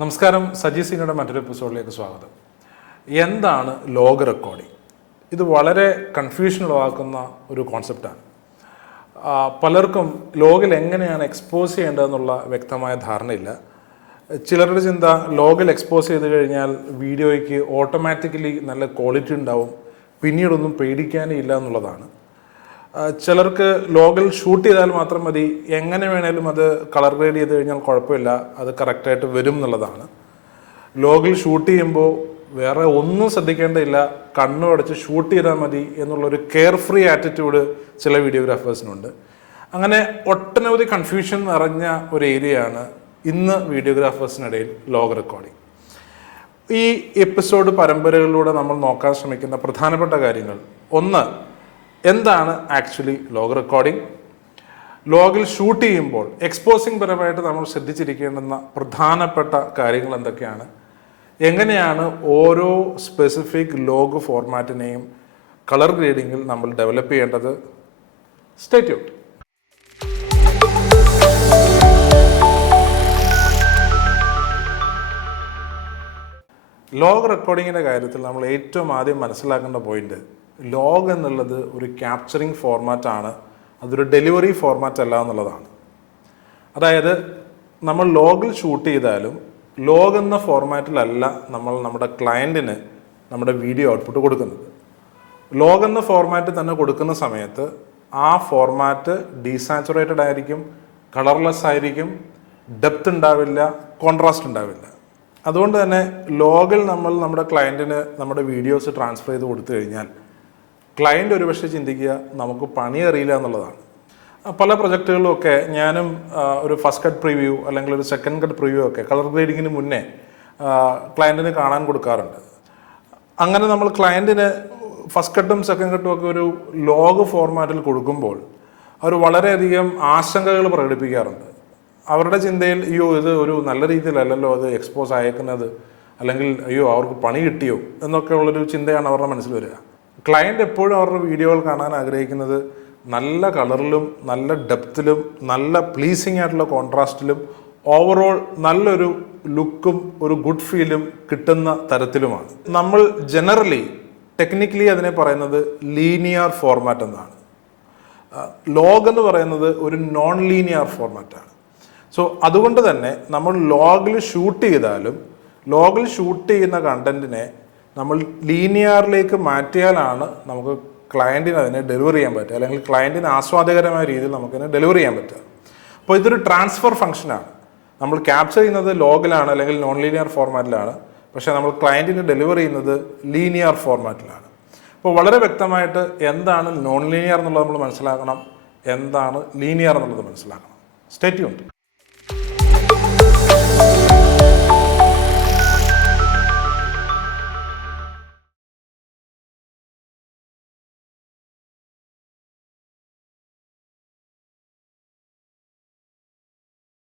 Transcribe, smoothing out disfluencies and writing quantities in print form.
നമസ്കാരം, സജി സിനിയുടെ മറ്റൊരു എപ്പിസോഡിലേക്ക് സ്വാഗതം. എന്താണ് ലോഗ് റെക്കോർഡിംഗ്? ഇത് വളരെ കൺഫ്യൂഷൻ ഉളവാക്കുന്ന ഒരു കോൺസെപ്റ്റാണ്. പലർക്കും ലോഗിൽ എങ്ങനെയാണ് എക്സ്പോസ് ചെയ്യേണ്ടതെന്നുള്ള വ്യക്തമായ ധാരണയില്ല. ചിലരുടെ ചിന്ത ലോഗിൽ എക്സ്പോസ് ചെയ്ത് കഴിഞ്ഞാൽ വീഡിയോയ്ക്ക് ഓട്ടോമാറ്റിക്കലി നല്ല ക്വാളിറ്റി ഉണ്ടാവും, പിന്നീടൊന്നും പേടിക്കാനേ ഇല്ല എന്നുള്ളതാണ്. ചിലർക്ക് ലോഗിൽ ഷൂട്ട് ചെയ്താൽ മാത്രം മതി, എങ്ങനെ വേണേലും അത് കളർ ഗ്രേഡ് ചെയ്ത് കഴിഞ്ഞാൽ കുഴപ്പമില്ല, അത് കറക്റ്റായിട്ട് വരും എന്നുള്ളതാണ്. ലോഗിൽ ഷൂട്ട് ചെയ്യുമ്പോൾ വേറെ ഒന്നും ശ്രദ്ധിക്കേണ്ടതില്ല, കണ്ണു അടച്ച് ഷൂട്ട് ചെയ്താൽ മതി എന്നുള്ളൊരു കെയർ ഫ്രീ ആറ്റിറ്റ്യൂഡ് ചില വീഡിയോഗ്രാഫേഴ്സിനുണ്ട്. അങ്ങനെ ഒട്ടനവധി കൺഫ്യൂഷൻ നിറഞ്ഞ ഒരു ഏരിയയാണ് ഇന്ന് വീഡിയോഗ്രാഫേഴ്സിനിടയിൽ ലോഗ് റെക്കോർഡിംഗ്. ഈ എപ്പിസോഡ് പരമ്പരകളിലൂടെ നമ്മൾ നോക്കാൻ ശ്രമിക്കുന്ന പ്രധാനപ്പെട്ട കാര്യങ്ങൾ: ഒന്ന്, എന്താണ് ആക്ച്വലി ലോഗ് റെക്കോർഡിംഗ്? ലോഗിൽ ഷൂട്ട് ചെയ്യുമ്പോൾ എക്സ്പോസിംഗ് പരമായിട്ട് നമ്മൾ ശ്രദ്ധിച്ചിരിക്കേണ്ടുന്ന പ്രധാനപ്പെട്ട കാര്യങ്ങൾ എന്തൊക്കെയാണ്? എങ്ങനെയാണ് ഓരോ സ്പെസിഫിക് ലോഗ് ഫോർമാറ്റിനെയും കളർ ഗ്രേഡിങ്ങിൽ നമ്മൾ ഡെവലപ്പ് ചെയ്യേണ്ടത്? Stay tuned. ലോഗ് റെക്കോർഡിങ്ങിൻ്റെ കാര്യത്തിൽ നമ്മൾ ഏറ്റവും ആദ്യം മനസ്സിലാക്കേണ്ട പോയിന്റ്, ലോഗ് എന്നുള്ളത് ഒരു ക്യാപ്ചറിങ് ഫോർമാറ്റാണ്, അതൊരു ഡെലിവറി ഫോർമാറ്റ് അല്ല എന്നുള്ളതാണ്. അതായത് നമ്മൾ ലോഗിൽ ഷൂട്ട് ചെയ്താലും ലോഗ് എന്ന ഫോർമാറ്റിലല്ല നമ്മൾ നമ്മുടെ ക്ലയൻറ്റിന് നമ്മുടെ വീഡിയോ ഔട്ട്പുട്ട് കൊടുക്കുന്നത്. ലോഗ് എന്ന ഫോർമാറ്റ് തന്നെ കൊടുക്കുന്ന സമയത്ത് ആ ഫോർമാറ്റ് ഡീസാച്ചുറേറ്റഡ് ആയിരിക്കും, കളർലെസ് ആയിരിക്കും, ഡെപ്ത് ഉണ്ടാവില്ല, കോൺട്രാസ്റ്റ് ഉണ്ടാവില്ല. അതുകൊണ്ട് തന്നെ ലോഗിൽ നമ്മൾ നമ്മുടെ ക്ലയൻറ്റിന് നമ്മുടെ വീഡിയോസ് ട്രാൻസ്ഫർ ചെയ്ത് കൊടുത്തു കഴിഞ്ഞാൽ ക്ലയൻറ്റ് ഒരുപക്ഷെ ചിന്തിക്കുക നമുക്ക് പണി അറിയില്ല എന്നുള്ളതാണ്. പല പ്രൊജക്റ്റുകളിലുമൊക്കെ ഞാനും ഒരു ഫസ്റ്റ് കട്ട് പ്രിവ്യൂ അല്ലെങ്കിൽ ഒരു സെക്കൻഡ് കട്ട് പ്രിവ്യൂ ഒക്കെ കളർ ഗ്രേഡിങ്ങിന് മുന്നേ ക്ലയൻറ്റിന് കാണാൻ കൊടുക്കാറുണ്ട്. അങ്ങനെ നമ്മൾ ക്ലയൻറ്റിന് ഫസ്റ്റ് കട്ടും സെക്കൻഡ് കട്ടും ഒക്കെ ഒരു ലോഗ് ഫോർമാറ്റിൽ കൊടുക്കുമ്പോൾ അവർ വളരെയധികം ആശങ്കകൾ പ്രകടിപ്പിക്കാറുണ്ട്. അവരുടെ ചിന്തയിൽ അയ്യോ ഇത് ഒരു നല്ല രീതിയിലല്ലല്ലോ അത് എക്സ്പോസ് അയക്കുന്നത്, അല്ലെങ്കിൽ അയ്യോ അവർക്ക് പണി കിട്ടിയോ എന്നൊക്കെ ഉള്ളൊരു ചിന്തയാണ് അവരുടെ മനസ്സിൽ വരിക. ക്ലയൻറ്റ് എപ്പോഴും അവരുടെ വീഡിയോകൾ കാണാൻ ആഗ്രഹിക്കുന്നത് നല്ല കളറിലും നല്ല ഡെപ്തിലും നല്ല പ്ലീസിങ് ആയിട്ടുള്ള കോൺട്രാസ്റ്റിലും ഓവറോൾ നല്ലൊരു ലുക്കും ഒരു ഗുഡ് ഫീലും കിട്ടുന്ന തരത്തിലുമാണ്. നമ്മൾ ജനറലി ടെക്നിക്കലി അതിനെ പറയുന്നത് ലീനിയർ ഫോർമാറ്റ് എന്നാണ്. ലോഗ് എന്ന് പറയുന്നത് ഒരു നോൺ ലീനിയർ ഫോർമാറ്റാണ്. സോ അതുകൊണ്ട് തന്നെ നമ്മൾ ലോഗിൽ ഷൂട്ട് ചെയ്താലും ലോഗിൽ ഷൂട്ട് ചെയ്യുന്ന കണ്ടന്റിനെ നമ്മൾ ലീനിയറിലേക്ക് മാറ്റിയാലാണ് നമുക്ക് ക്ലയൻറ്റിന് അതിനെ ഡെലിവർ ചെയ്യാൻ പറ്റുക, അല്ലെങ്കിൽ ക്ലയൻറ്റിന് ആസ്വാദകരമായ രീതിയിൽ നമുക്കതിനെ ഡെലിവർ ചെയ്യാൻ പറ്റുക. അപ്പോൾ ഇതൊരു ട്രാൻസ്ഫർ ഫംഗ്ഷനാണ്. നമ്മൾ ക്യാപ്ചർ ചെയ്യുന്നത് ലോഗിലാണ് അല്ലെങ്കിൽ നോൺ ലീനിയർ ഫോർമാറ്റിലാണ്, പക്ഷേ നമ്മൾ ക്ലയൻറ്റിന് ഡെലിവർ ചെയ്യുന്നത് ലീനിയർ ഫോർമാറ്റിലാണ്. അപ്പോൾ വളരെ വ്യക്തമായിട്ട് എന്താണ് നോൺ ലീനിയർ എന്നുള്ളത് നമ്മൾ മനസ്സിലാക്കണം, എന്താണ് ലീനിയർ എന്നുള്ളത് മനസ്സിലാക്കണം. Stay tuned.